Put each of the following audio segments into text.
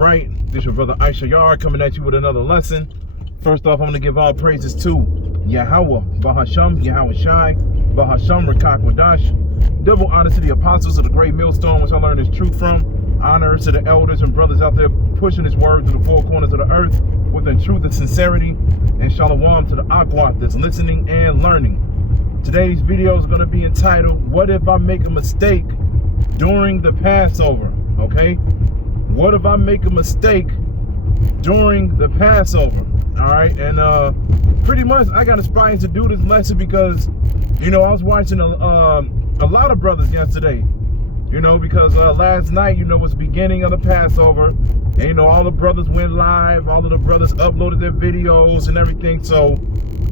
right, this your brother Issachar coming at you with another lesson. First off, I'm going to give all praises to Yahweh, Bahasham, Yahweh Shai, Bahasham, Rachaa Quadash. Double honor to the apostles of the great millstone, which I learned this truth from. Honor to the elders and brothers out there pushing his word to the four corners of the earth within truth and sincerity. And shalom to the Aquat that's listening and learning. Today's video is going to be entitled, What If I Make a Mistake During the Passover? Okay? What if I make a mistake during the Passover? All right, and pretty much I got inspired to do this lesson because, you know, I was watching a lot of brothers yesterday, you know, because last night, you know, was the beginning of the Passover, and, you know, all the brothers went live, all of the brothers uploaded their videos and everything, so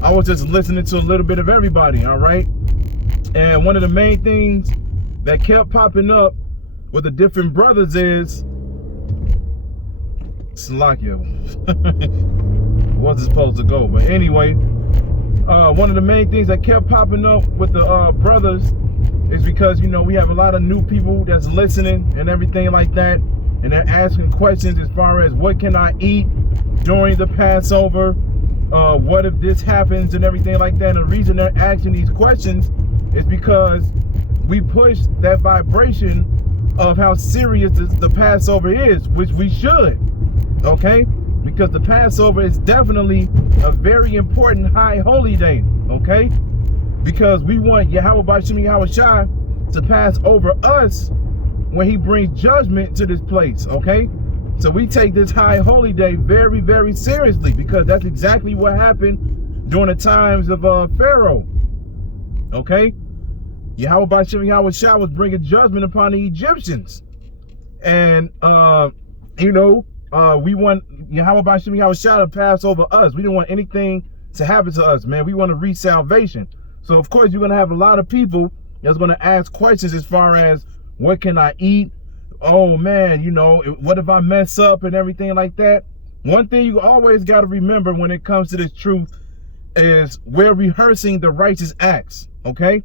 I was just listening to a little bit of everybody, all right? And one of the main things that kept popping up with the different brothers is Slakia. Wasn't supposed to go, but anyway, one of the main things that kept popping up with the brothers is because, you know, we have a lot of new people that's listening and everything like that, and they're asking questions as far as what can I eat during the Passover, what if this happens and everything like that. And the reason they're asking these questions is because we push that vibration of how serious the Passover is, which we should, okay? Because the Passover is definitely a very important high holy day, okay? Because we want Yahweh B'Shem Yahweh Shai to pass over us when he brings judgment to this place, okay? So we take this high holy day very, very seriously, because that's exactly what happened during the times of Pharaoh, okay? Yahweh B'Shem Yahweh Shai was bringing judgment upon the Egyptians. And, you know, we want Yahweh B'Shem Yahweh Shai to pass over us. We didn't want anything to happen to us, man. We want to reach salvation. So, of course, you're going to have a lot of people that's going to ask questions as far as, what can I eat? Oh, man, you know, what if I mess up and everything like that? One thing you always got to remember when it comes to this truth is we're rehearsing the righteous acts, okay?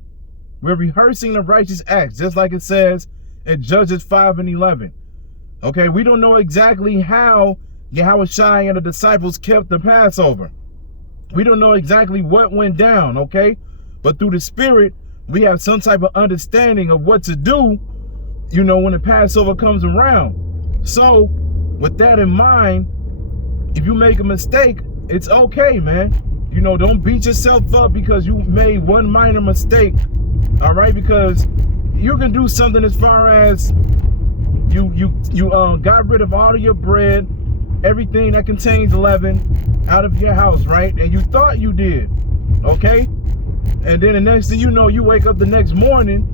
We're rehearsing the righteous acts, just like it says in Judges 5 and 11. Okay, we don't know exactly how Yahweh Shai and the disciples kept the Passover. We don't know exactly what went down, okay? But through the Spirit, we have some type of understanding of what to do, you know, when the Passover comes around. So, with that in mind, if you make a mistake, it's okay, man. You know, don't beat yourself up because you made one minor mistake. All right, because you can do something as far as you got rid of all of your bread, everything that contains leaven out of your house, right? And you thought you did, okay? And then the next thing you know, you wake up the next morning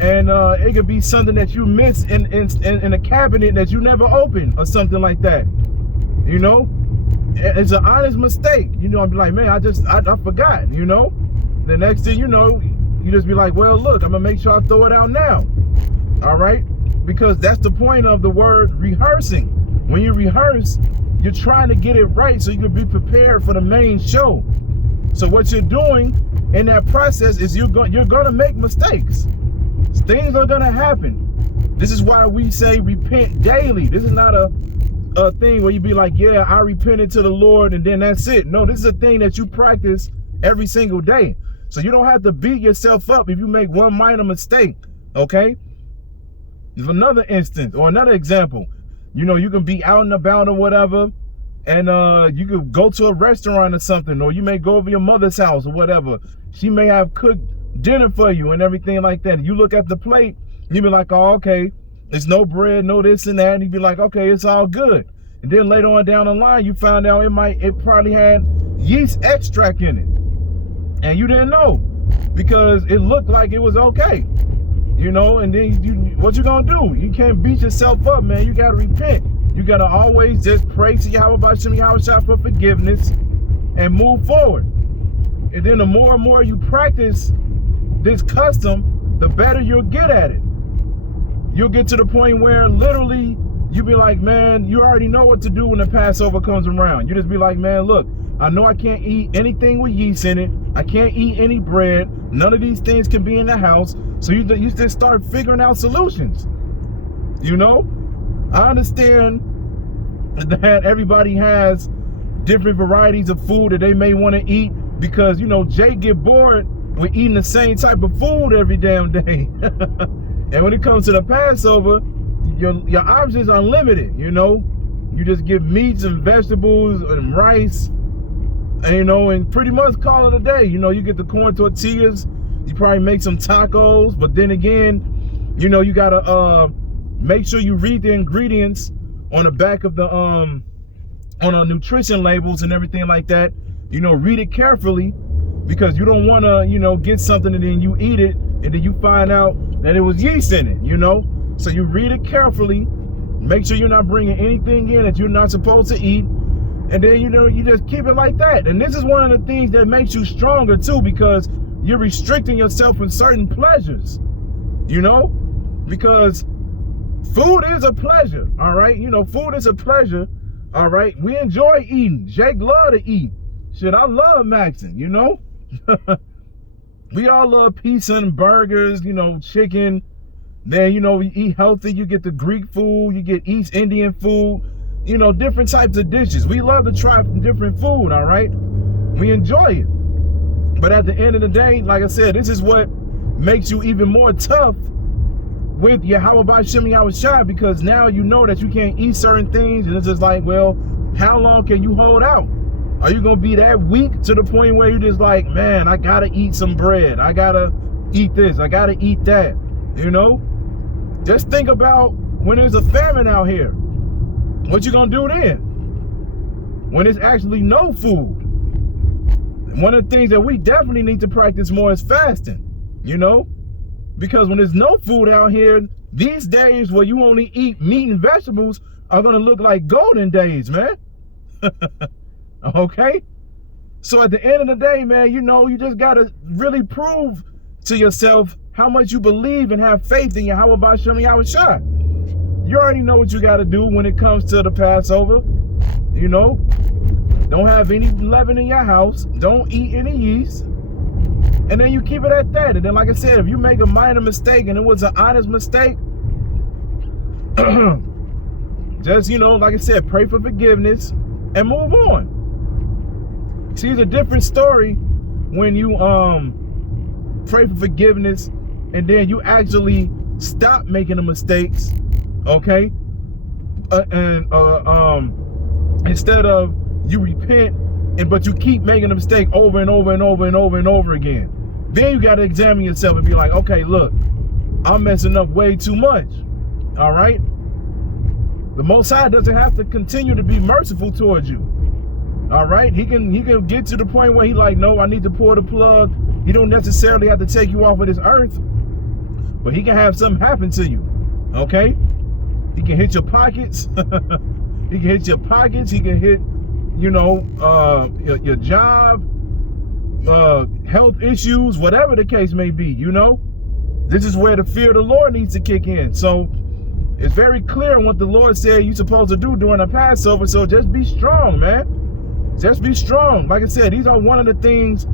and it could be something that you missed in a cabinet that you never opened or something like that, you know? It's an honest mistake. You know, I'd be like, man, I forgot, you know? The next thing you know, you just be like, well, look, I'm gonna make sure I throw it out now. All right? Because that's the point of the word rehearsing. When you rehearse, you're trying to get it right so you can be prepared for the main show. So what you're doing in that process is you're gonna make mistakes. Things are gonna happen. This is why we say repent daily. This is not a thing where you be like, yeah, I repented to the Lord and then that's it. No, this is a thing that you practice every single day. So you don't have to beat yourself up if you make one minor mistake, okay? There's another instance or another example. You know, you can be out and about or whatever, and you could go to a restaurant or something, or you may go over your mother's house or whatever. She may have cooked dinner for you and everything like that. You look at the plate, you be like, oh, okay, there's no bread, no this and that, and you be like, okay, it's all good. And then later on down the line, you found out it probably had yeast extract in it. And you didn't know because it looked like it was okay, you know. And then what you gonna do? You can't beat yourself up, man. You gotta repent. You gotta always just pray to Yahweh B'Shem Yahweh Shai for forgiveness and move forward. And then the more and more you practice this custom, the better you'll get at it. You'll get to the point where literally you be like, man, you already know what to do when the Passover comes around. You just be like, man, look, I know I can't eat anything with yeast in it. I can't eat any bread. None of these things can be in the house. So you just start figuring out solutions. You know, I understand that everybody has different varieties of food that they may want to eat, because, you know, Jay get bored with eating the same type of food every damn day. And when it comes to the Passover, your options are limited, you know. You just get meats and vegetables and rice, and, you know, and pretty much call it a day. You know, you get the corn tortillas, you probably make some tacos, but then again, you know, you gotta make sure you read the ingredients on the back of the on the nutrition labels and everything like that. You know, read it carefully, because you don't want to, you know, get something and then you eat it and then you find out that it was yeast in it, you know. So you read it carefully, make sure you're not bringing anything in that you're not supposed to eat, and then, you know, you just keep it like that. And this is one of the things that makes you stronger too, because you're restricting yourself from certain pleasures, you know, because food is a pleasure, all right? You know, food is a pleasure, all right? We enjoy eating. Jake love to eat. Shit, I love maxing, you know? We all love pizza and burgers, you know, chicken. Then, you know, we eat healthy. You get the Greek food, you get East Indian food, you know, different types of dishes. We love to try different food, all right? We enjoy it. But at the end of the day, like I said, this is what makes you even more tough with Yahweh Shem Yahushua, because now you know that you can't eat certain things, and it's just like, well, how long can you hold out? Are you gonna be that weak to the point where you're just like, man, I gotta eat some bread, I gotta eat this, I gotta eat that, you know? Just think about when there's a famine out here. What you gonna do then? When there's actually no food. One of the things that we definitely need to practice more is fasting, you know? Because when there's no food out here, these days where you only eat meat and vegetables are gonna look like golden days, man. Okay? So at the end of the day, man, you know, you just gotta really prove to yourself how much you believe and have faith in Yahweh Shem Yahushua. You already know what you gotta do when it comes to the Passover. You know, don't have any leaven in your house, don't eat any yeast, and then you keep it at that. And then, like I said, if you make a minor mistake and it was an honest mistake, just, you know, like I said, pray for forgiveness and move on. See, it's a different story when you pray for forgiveness and then you actually stop making the mistakes, okay? Instead of you repent, but you keep making a mistake over and over and over and over and over again. Then you got to examine yourself and be like, okay, look, I'm messing up way too much, all right? The Most High doesn't have to continue to be merciful towards you, all right? He can get to the point where he like, no, I need to pull the plug. He don't necessarily have to take you off of this earth, but he can have something happen to you, okay? He can hit your pockets. He can hit your pockets. He can hit, you know, your job, health issues, whatever the case may be, you know? This is where the fear of the Lord needs to kick in. So it's very clear what the Lord said you're supposed to do during the Passover. So just be strong, man. Just be strong. Like I said, these are one of the things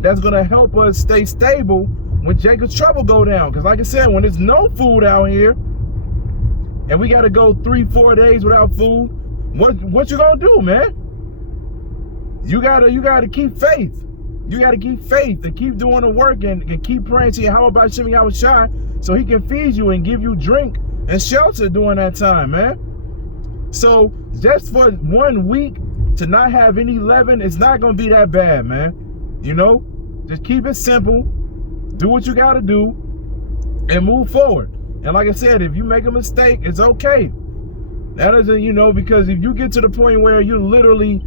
that's going to help us stay stable when Jacob's trouble go down. Because like I said, when there's no food out here and we got to go 3-4 days without food, what you going to do, man? You gotta keep faith. You got to keep faith and keep doing the work and keep praying to Yahweh Shem Yahushua so he can feed you and give you drink and shelter during that time, man. So just for 1 week to not have any leaven, it's not going to be that bad, man. You know, just keep it simple. Do what you got to do and move forward. And like I said, if you make a mistake, it's okay. That isn't, you know, because if you get to the point where you literally,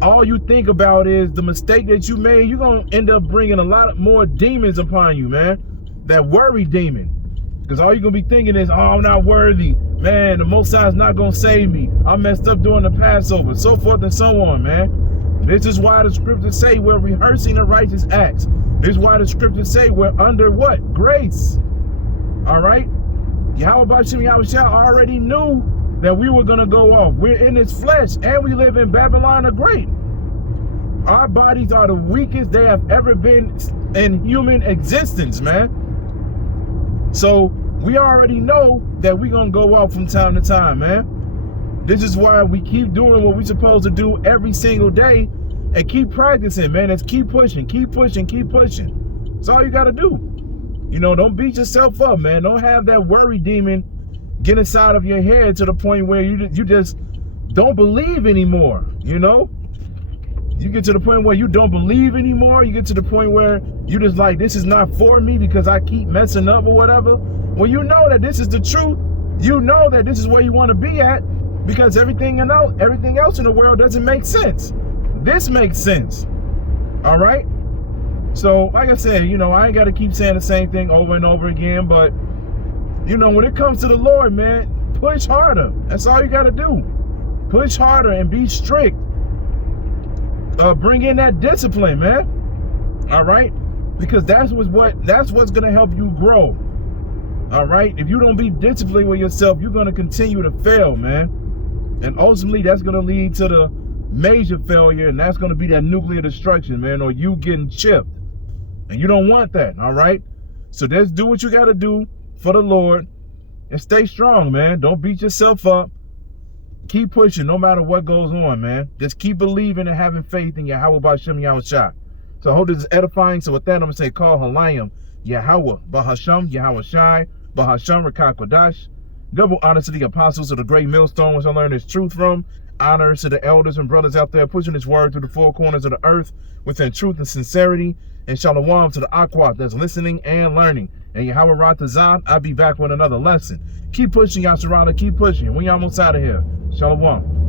all you think about is the mistake that you made, you're going to end up bringing a lot more demons upon you, man. That worry demon. Because all you're going to be thinking is, oh, I'm not worthy. Man, the Most High is not going to save me. I messed up during the Passover. So forth and so on, man. This is why the scriptures say we're rehearsing the righteous acts. This is why the scriptures say we're under what? Grace. All right? Yahweh Shem Yahushua already knew that we were going to go off. We're in this flesh and we live in Babylon the Great. Our bodies are the weakest they have ever been in human existence, man. So we already know that we're going to go off from time to time, man. This is why we keep doing what we're supposed to do every single day and keep practicing, man. It's keep pushing, keep pushing, keep pushing. That's all you got to do. You know, don't beat yourself up, man. Don't have that worry demon get inside of your head to the point where you just don't believe anymore, you know? You get to the point where you don't believe anymore. You get to the point where you just like, this is not for me because I keep messing up or whatever. Well, you know that this is the truth. You know that this is where you want to be at because everything else in the world doesn't make sense. This makes sense. All right? So, like I said, you know, I ain't got to keep saying the same thing over and over again, but, you know, when it comes to the Lord, man, push harder. That's all you got to do. Push harder and be strict. Bring in that discipline, man. All right? Because that's what's going to help you grow. All right? If you don't be disciplined with yourself, you're going to continue to fail, man. And ultimately, that's going to lead to the major failure, and that's going to be that nuclear destruction, man, or you getting chipped. And you don't want that, all right? So just do what you got to do for the Lord and stay strong, man. Don't beat yourself up. Keep pushing no matter what goes on, man. Just keep believing and having faith in Yahweh B'Hashem Yahushua. So I hope this is edifying. So with that, I'm going to say, call Halayim Yahweh B'Hashem Yahushai B'Hashem Rachaa Kodash. Double honor to the apostles of the great millstone, which I learned this truth from. Honor to the elders and brothers out there pushing this word through the four corners of the earth within truth and sincerity. And shalom to the Aquat that's listening and learning. And Yahweh Ratazan, I'll be back with another lesson. Keep pushing, Yasharala. Keep pushing. We almost out of here. Shalom.